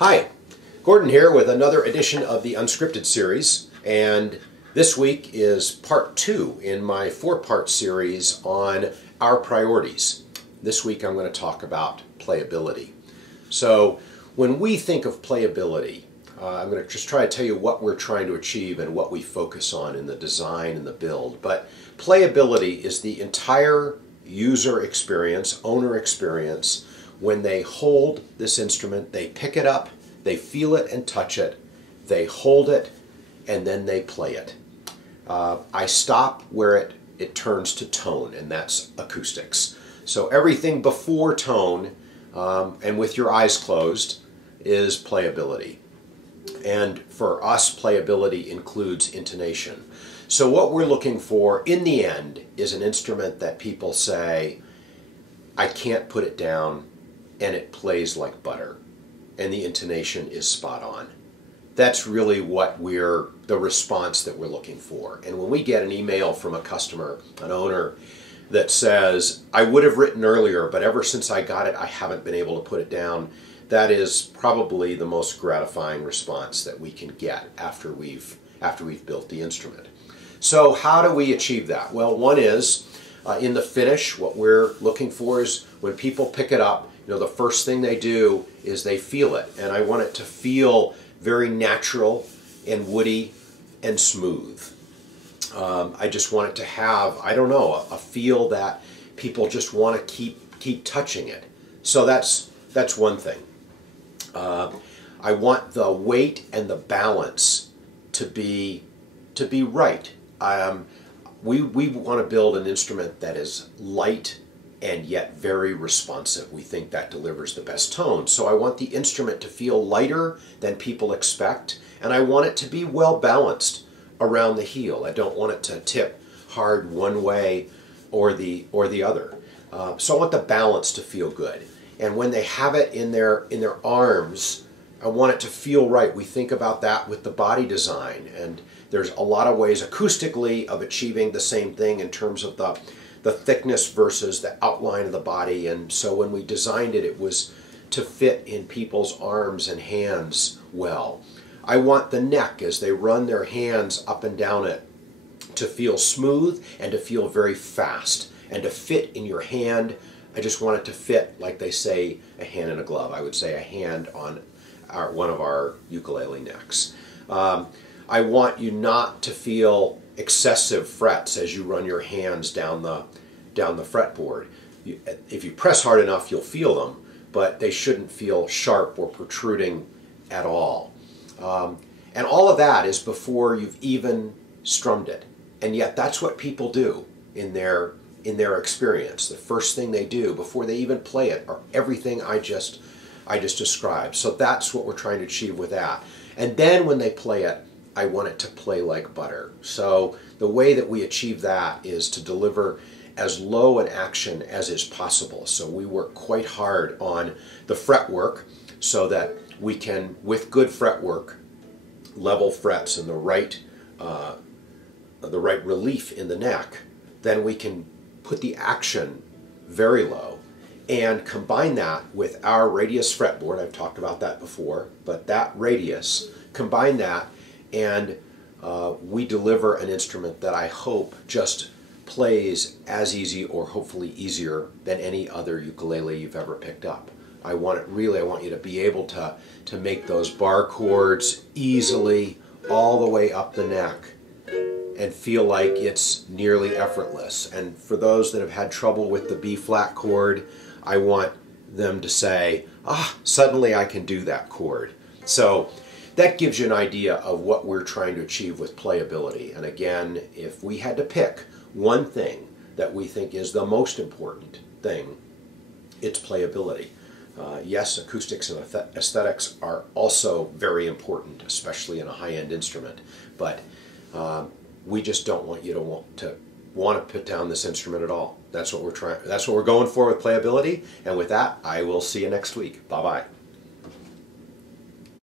Hi, Gordon here with another edition of the Unscripted Series, and this week is part 2 in my 4-part series on our priorities. This week I'm going to talk about playability. So when we think of playability, I'm going to just try to tell you what we're trying to achieve and what we focus on in the design and the build. But playability is the entire user experience, owner experience. When they hold this instrument, they pick it up, they feel it and touch it, they hold it, and then they play it. I stop where it turns to tone, and that's acoustics. So everything before tone and with your eyes closed is playability. And for us, playability includes intonation. So what we're looking for in the end is an instrument that people say, I can't put it down, and it plays like butter, and the intonation is spot on. That's really the response that we're looking for. And when we get an email from a customer, an owner, that says, I would have written earlier, but ever since I got it, I haven't been able to put it down, that is probably the most gratifying response that we can get after we've built the instrument. So how do we achieve that? Well, one is, in the finish, what we're looking for is when people pick it up, the first thing they do is they feel it, and I want it to feel very natural and woody and smooth. I just want it to have, a feel that people just want to keep touching it. So that's one thing. I want the weight and the balance to be right. We want to build an instrument that is light and yet very responsive. We think that delivers the best tone. So I want the instrument to feel lighter than people expect, and I want it to be well balanced around the heel. I don't want it to tip hard one way or the other. So I want the balance to feel good. And when they have it in their arms, I want it to feel right. We think about that with the body design, and there's a lot of ways acoustically of achieving the same thing in terms of the thickness versus the outline of the body. And so when we designed it, it was to fit in people's arms and hands well. I want the neck, as they run their hands up and down it, to feel smooth and to feel very fast and to fit in your hand. I just want it to fit, like they say, a hand in a glove. I would say a hand on one of our ukulele necks. I want you not to feel excessive frets as you run your hands down the fretboard. If you press hard enough, you'll feel them, but they shouldn't feel sharp or protruding at all. And all of that is before you've even strummed it. And yet that's what people do in their experience. The first thing they do before they even play it are everything I just described. So that's what we're trying to achieve with that. And then when they play it, I want it to play like butter. So the way that we achieve that is to deliver as low an action as is possible. So we work quite hard on the fretwork so that we can, with good fretwork, level frets and the right relief in the neck. Then we can put the action very low and combine that with our radius fretboard. I've talked about that before, but that radius, combine that, and we deliver an instrument that I hope just plays as easy or hopefully easier than any other ukulele you've ever picked up. I want you to be able to make those bar chords easily all the way up the neck and feel like it's nearly effortless. And for those that have had trouble with the B flat chord, I want them to say, suddenly I can do that chord. So that gives you an idea of what we're trying to achieve with playability. And again, if we had to pick one thing that we think is the most important thing, it's playability. Yes, acoustics and aesthetics are also very important, especially in a high-end instrument, but we just don't want you to want to put down this instrument at all. That's what we're going for with playability. And with that, I will see you next week. Bye-bye.